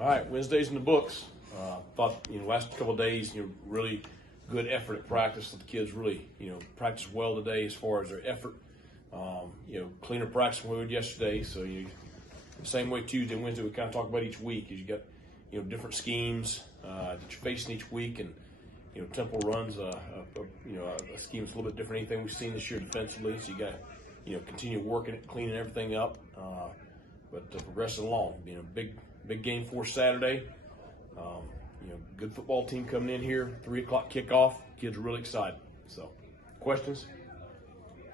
All right, Wednesday's in the books. Thought last couple of days, really good effort at practice. The kids really practiced well today as far as their effort. Cleaner practice than we did yesterday. So the same way Tuesday and Wednesday we kind of talk about each week is you got different schemes that you're facing each week, and Temple runs a scheme that's a little bit different than anything we've seen this year defensively. So you got to continue working it, cleaning everything up, but progressing along. Big game for Saturday. Good football team coming in here. 3 o'clock kickoff. Kids are really excited. So, questions?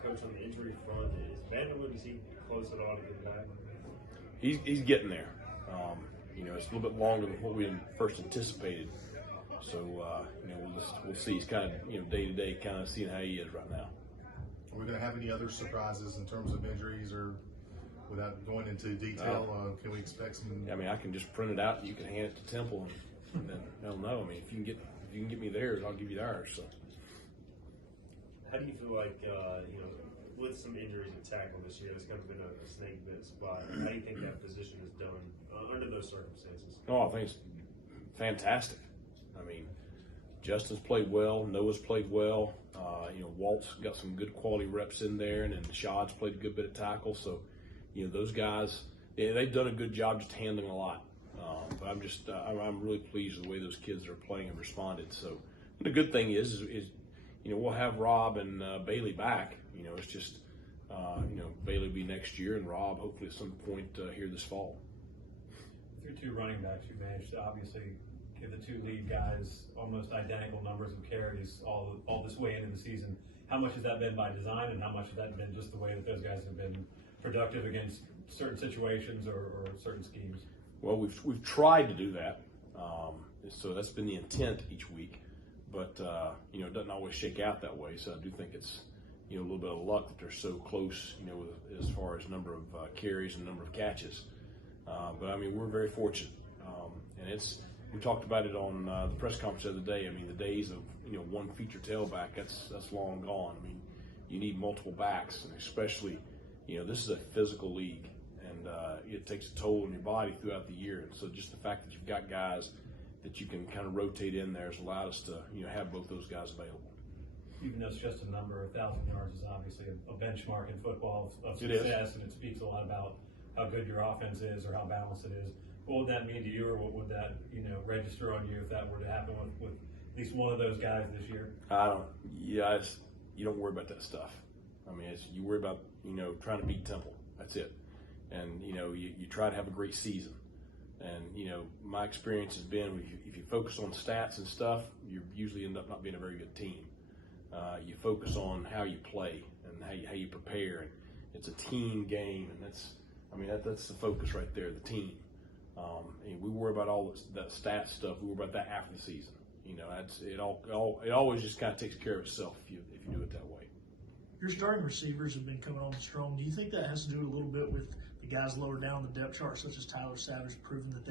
Coach, on the injury front, is Vanderwood, is he close at all to get back? He's getting there. It's a little bit longer than what we had first anticipated. So we'll see. He's kind of day to day, kind of seeing how he is right now. Are we going to have any other surprises in terms of injuries, or without going into detail, can we expect some? I can just print it out and you can hand it to Temple, and then they'll know. If you can get me theirs, I'll give you theirs. So. How do you feel like with some injuries at tackle this year, it's kind of been a snake bit spot? How do you think that position is done under those circumstances? Oh, I think it's fantastic. Justin's played well. Noah's played well. Walt's got some good quality reps in there, and then Shad's played a good bit of tackle. So, those guys, they've done a good job just handling a lot. But I'm really pleased with the way those kids are playing and responded. So, the good thing is we'll have Rob and Bailey back. It's just Bailey will be next year, and Rob hopefully at some point here this fall. With your 2 running backs, you managed to obviously give the 2 lead guys almost identical numbers of carries all this way into the season. How much has that been by design, and how much has that been just the way that those guys have been productive against certain situations or certain schemes? Well, we've tried to do that, so that's been the intent each week. But it doesn't always shake out that way. So I do think it's a little bit of luck that they're so close, as far as number of carries and number of catches. But we're very fortunate, and we talked about it on the press conference the other day. The days of one feature tailback, that's long gone. You need multiple backs, and especially this is a physical league, and it takes a toll on your body throughout the year. And so just the fact that you've got guys that you can kind of rotate in there has allowed us to have both those guys available. Even though it's just a number, 1,000 yards is obviously a benchmark in football of success, and it speaks a lot about how good your offense is or how balanced it is. What would that mean to you, or what would that register on you if that were to happen with at least one of those guys this year? You don't worry about that stuff. You worry about trying to beat Temple. That's it. And you try to have a great season. And my experience has been if you focus on stats and stuff, you usually end up not being a very good team. You focus on how you play and how you prepare, and it's a team game, and that's the focus right there, the team. We worry about all that stat stuff. We worry about that after the season. It always just kind of takes care of itself if you do it that way. Your starting receivers have been coming on strong. Do you think that has to do a little bit with the guys lower down the depth chart, such as Tyler Savage, proving that